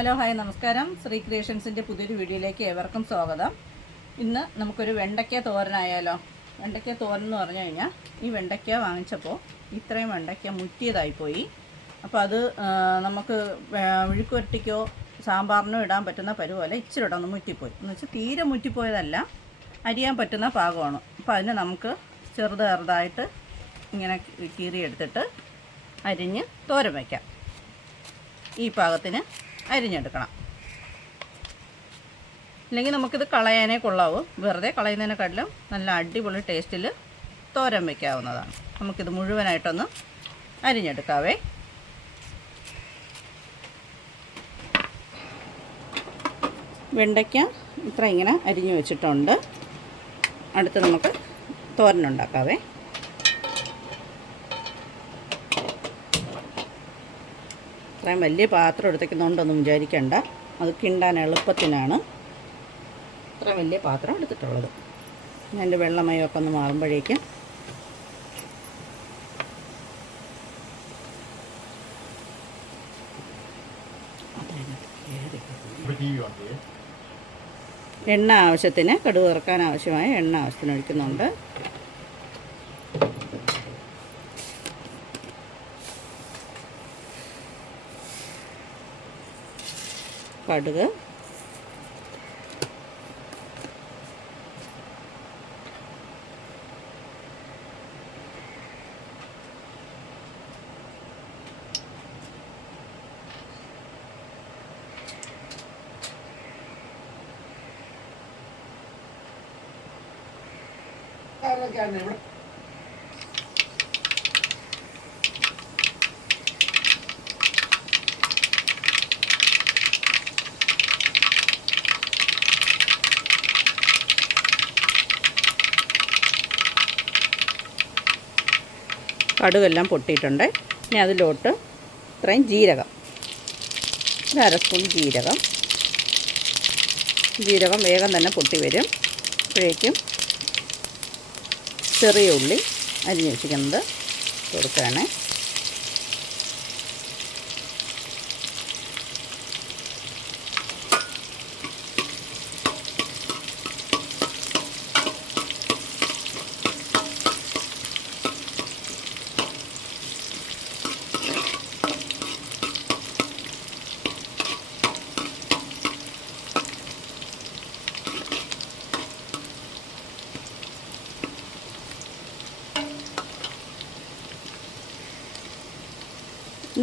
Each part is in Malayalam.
ഹലോ ഹായ് നമസ്കാരം. ശ്രീ ക്രിയേഷൻസിന്റെ പുതിയൊരു വീഡിയോയിലേക്ക് ഏവർക്കും സ്വാഗതം. ഇന്ന് നമുക്കൊരു വെണ്ടയ്ക്ക തോരനായാലോ? വെണ്ടയ്ക്ക തോരൻ എന്ന് പറഞ്ഞു കഴിഞ്ഞാൽ ഈ വെണ്ടയ്ക്ക വാങ്ങിച്ചപ്പോൾ ഇത്രയും വെണ്ടയ്ക്ക മുറ്റിയതായിപ്പോയി അപ്പോൾ അത് നമുക്ക് വിഴുക്കുവരട്ടിക്കോ സാമ്പാറിനോ ഇടാൻ പറ്റുന്ന പരുവല്ല ഇച്ചിരി ഇടം ഒന്ന് മുറ്റിപ്പോയി. എന്ന് വെച്ചാൽ തീരെ മുറ്റിപ്പോയതല്ല അരിയാൻ പറ്റുന്ന പാകമാണ്. അപ്പോൾ അതിന് നമുക്ക് ചെറുത് ചെറുതായിട്ട് ഇങ്ങനെ കീറിയെടുത്തിട്ട് അരിഞ്ഞ് തോരൻ വയ്ക്കാം ഈ പാകത്തിന് അരിഞ്ഞെടുക്കണം. അല്ലെങ്കിൽ നമുക്കിത് കളയാനേ കൊള്ളാവൂ. വെറുതെ കളയുന്നതിനെക്കാട്ടിലും നല്ല അടിപൊളി ടേസ്റ്റിൽ തോരൻ വയ്ക്കാവുന്നതാണ് നമുക്കിത് മുഴുവനായിട്ടൊന്ന് അരിഞ്ഞെടുക്കാവേ. വെണ്ടയ്ക്ക ഇത്ര ഇങ്ങനെ അരിഞ്ഞു വെച്ചിട്ടുണ്ട്. അടുത്ത് നമുക്ക് തോരനുണ്ടാക്കാവേ ഇത്രയും വലിയ പാത്രം എടുത്തേക്കുന്നതുകൊണ്ടൊന്നും വിചാരിക്കണ്ട. അത് കിണ്ടാൻ എളുപ്പത്തിനാണ്. അത്രയും വലിയ പാത്രം എടുത്തിട്ടുള്ളത്. അതിന്റെ വെള്ളമയമൊക്കെ ഒന്ന് മാറുമ്പോഴേക്കും. എണ്ണ ആവശ്യത്തിന് കടുക് ഇറക്കാൻ ആവശ്യമായ എണ്ണ ആവശ്യത്തിന് ഒഴിക്കുന്നുണ്ട്. കടുക്. കടുകെല്ലാം പൊട്ടിയിട്ടുണ്ട്. ഇനി അതിലോട്ട് ഇത്രയും ജീരകം. ഒരു അര സ്പൂൺ ജീരകം. ജീരകം വേഗം തന്നെ പൊട്ടി വരും. അപ്പോഴേക്കും ചെറിയ ഉള്ളി അരിഞ്ഞ് വെച്ചിരിക്കുന്നത് കൊടുക്കുകയാണ്.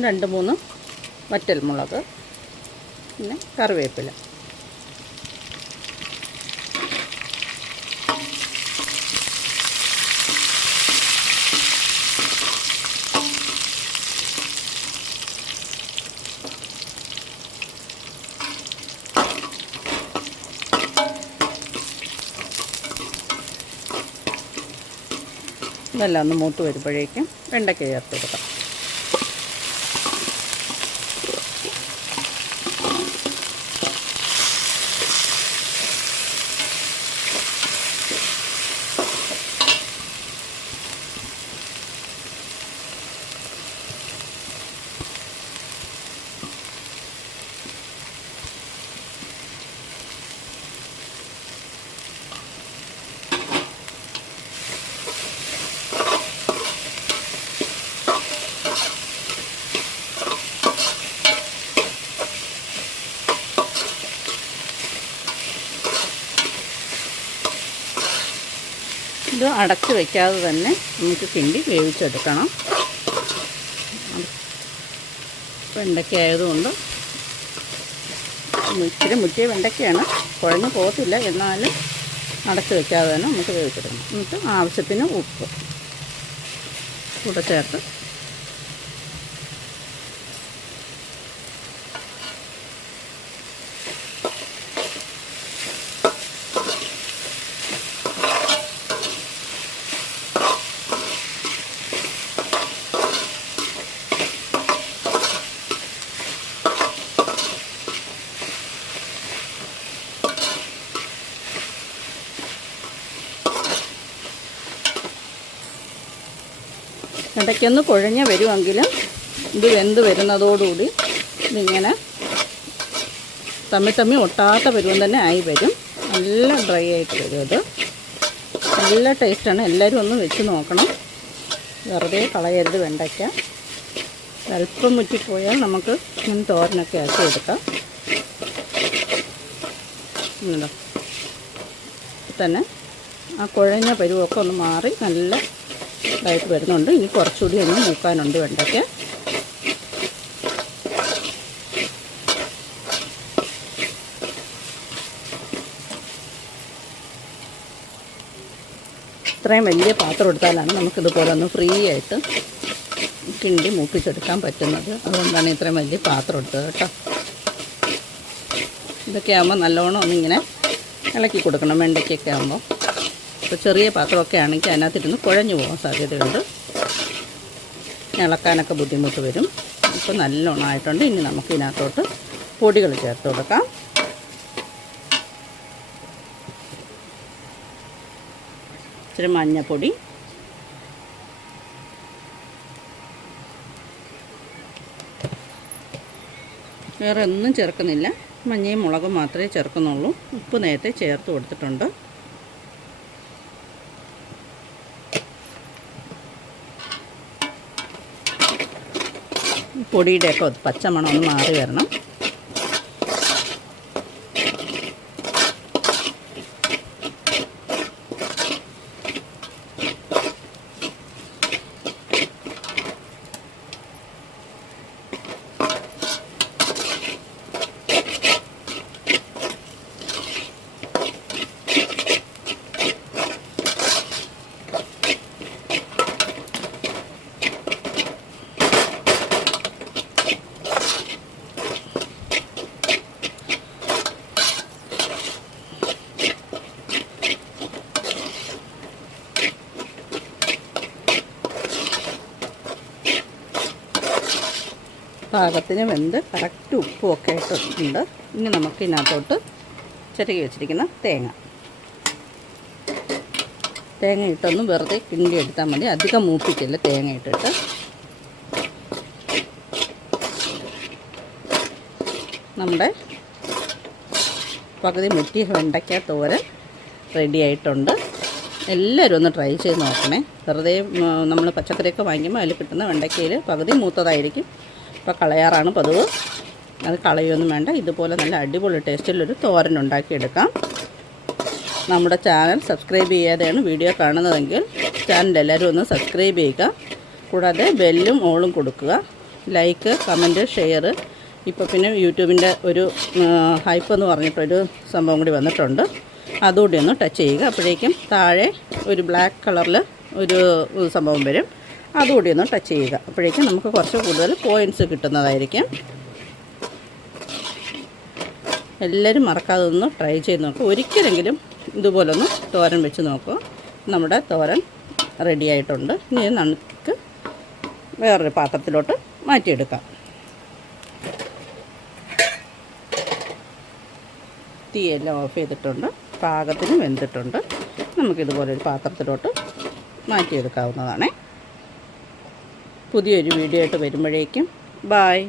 രണ്ട് മൂന്ന് വറ്റൽമുളക് പിന്നെ കറിവേപ്പില. ഇതെല്ലാം ഒന്ന് മൂത്ത് വരുമ്പോഴേക്കും വെണ്ടയ്ക്ക ചേർത്ത് കൊടുക്കാം ഇത് അടച്ച് വയ്ക്കാതെ തന്നെ നമുക്ക് കിണ്ടി വേവിച്ചെടുക്കണം. വെണ്ടയ്ക്ക ആയതുകൊണ്ട് ഇച്ചിരി മുറ്റിയ വെണ്ടയ്ക്കയാണ്. കുഴഞ്ഞു പോകത്തില്ല. എന്നാലും അടച്ചു വയ്ക്കാതെ തന്നെ നമുക്ക് വേവിച്ചെടുക്കണം. എന്നിട്ട് ആവശ്യത്തിന് ഉപ്പ് കൂടെ ചേർത്ത് ഇടയ്ക്കൊന്ന് കുഴഞ്ഞ് വരുമെങ്കിലും ഇത് വെന്ത് വരുന്നതോടുകൂടി ഇതിങ്ങനെ തമ്മിൽ തമ്മിൽ ഒട്ടാത്ത പരുവം തന്നെ ആയി വരും. നല്ല ഡ്രൈ ആയിട്ട് വരും അത്. നല്ല ടേസ്റ്റാണ് എല്ലാവരും ഒന്ന് വെച്ച് നോക്കണം. വെറുതെ കളയരുത് വെണ്ടയ്ക്ക. അല്പം മുറ്റിപ്പോയാൽ നമുക്ക് ഇങ്ങനെ തോരനൊക്കെ ആക്കി എടുക്കാം. തന്നെ ആ കുഴഞ്ഞ പരുവൊക്കെ ഒന്ന് മാറി നല്ല ഇതായിട്ട് വരുന്നുണ്ട്. ഇനി കുറച്ചുകൂടി ഒന്ന് മൂക്കാനുണ്ട് വെണ്ടയ്ക്ക്. ഇത്രയും വലിയ പാത്രം എടുത്താലാണ് നമുക്കിതുപോലെ ഒന്ന് ഫ്രീ ആയിട്ട് കിണ്ടി മൂപ്പിച്ചെടുക്കാൻ പറ്റുന്നത്. അതുകൊണ്ടാണ് ഇത്രയും വലിയ പാത്രം എടുത്തത് കേട്ടോ. ഇതൊക്കെ ആകുമ്പോൾ നല്ലോണം ഒന്നിങ്ങനെ ഇളക്കി കൊടുക്കണം വെണ്ടയ്ക്കൊക്കെ ആകുമ്പോൾ ഇപ്പോൾ ചെറിയ പാത്രമൊക്കെ ആണെങ്കിൽ അതിനകത്തിരുന്ന് കുഴഞ്ഞു പോകാൻ സാധ്യതയുണ്ട്. ഇളക്കാനൊക്കെ ബുദ്ധിമുട്ട് വരും. ഇപ്പോൾ നല്ലോണം ആയിട്ടുണ്ട്. ഇനി നമുക്ക് ഇതിനകത്തോട്ട് പൊടികൾ ചേർത്ത് കൊടുക്കാം. ഇച്ചിരി മഞ്ഞപ്പൊടി. വേറെ ഒന്നും ചേർക്കുന്നില്ല. മഞ്ഞയും മുളകും മാത്രമേ ചേർക്കുന്നുള്ളൂ. ഉപ്പ് നേരത്തെ ചേർത്ത് കൊടുത്തിട്ടുണ്ട്. പൊടിയുടെയൊക്കെ പച്ചമണം ഒന്ന് മാറി വരണം. പാകത്തിന് വെന്ത് കറക്റ്റ് ഉപ്പും ഒക്കെ ഇട്ടിട്ടുണ്ട്. ഇനി നമുക്ക് ഇതിനകത്തോട്ട് ചിരകി വെച്ചിരിക്കുന്ന തേങ്ങ. തേങ്ങ ഇട്ടൊന്ന് വെറുതെ കിണ്ടി എടുത്താൽ മതി. അധികം മൂപ്പിക്കില്ല തേങ്ങ ഇട്ടിട്ട്. നമ്മുടെ പകുതി മുറ്റി വെണ്ടയ്ക്ക തോരൻ റെഡി ആയിട്ടുണ്ട്. എല്ലാവരും ഒന്ന് ട്രൈ ചെയ്ത് നോക്കണേ. വെറുതെ നമ്മൾ പച്ചക്കറിയൊക്കെ വാങ്ങിക്കുമ്പോൾ അതിൽ കിട്ടുന്ന വെണ്ടയ്ക്കയിൽ പകുതി മൂത്തതായിരിക്കും. ഇപ്പോൾ കളയാറാണ് പതിവ്. അത് കളയൊന്നും വേണ്ട. ഇതുപോലെ നല്ല അടിപൊളി ടേസ്റ്റിലൊരു തോരൻ ഉണ്ടാക്കിയെടുക്കാം നമ്മുടെ ചാനൽ സബ്സ്ക്രൈബ് ചെയ്യാതെയാണ് വീഡിയോ കാണുന്നതെങ്കിൽ ചാനൽ എല്ലാവരും ഒന്ന് സബ്സ്ക്രൈബ് ചെയ്യുക. കൂടാതെ ബെല്ലും ഓളും കൊടുക്കുക. ലൈക്ക് കമന്റ് ഷെയർ ഇപ്പോൾ പിന്നെ യൂട്യൂബിന്റെ ഒരു ഹൈപ്പ് എന്ന് പറഞ്ഞിട്ടൊരു സംഭവം കൂടി വന്നിട്ടുണ്ട്. അതുകൂടി ഒന്ന് ടച്ച് ചെയ്യുക. അപ്പോഴേക്കും താഴെ ഒരു ബ്ലാക്ക് കളറിൽ ഒരു സംഭവം വരും. അതുകൂടി ഒന്ന് ടച്ച് ചെയ്യുക. അപ്പോഴേക്കും നമുക്ക് കുറച്ച് കൂടുതൽ പോയിന്റ്സ് കിട്ടുന്നതായിരിക്കും. എല്ലാവരും മറക്കാതെ ഒന്ന് ട്രൈ ചെയ്ത് നോക്കുക ഒരിക്കലെങ്കിലും ഇതുപോലൊന്ന് തോരൻ വെച്ച് നോക്കുക നമ്മുടെ തോരൻ റെഡി ആയിട്ടുണ്ട്. ഇനി നമുക്ക് വേറൊരു പാത്രത്തിലോട്ട് മാറ്റിയെടുക്കാം. തീയെല്ലാം ഓഫ് ചെയ്തിട്ടുണ്ട്. പാകത്തിന് വെന്തിട്ടുണ്ട്. നമുക്കിതുപോലെ ഒരു പാത്രത്തിലോട്ട് മാറ്റിയെടുക്കാവുന്നതാണേ. പുതിയൊരു വീഡിയോ ആയിട്ട് വരുമ്പോഴേക്കും. ബായ്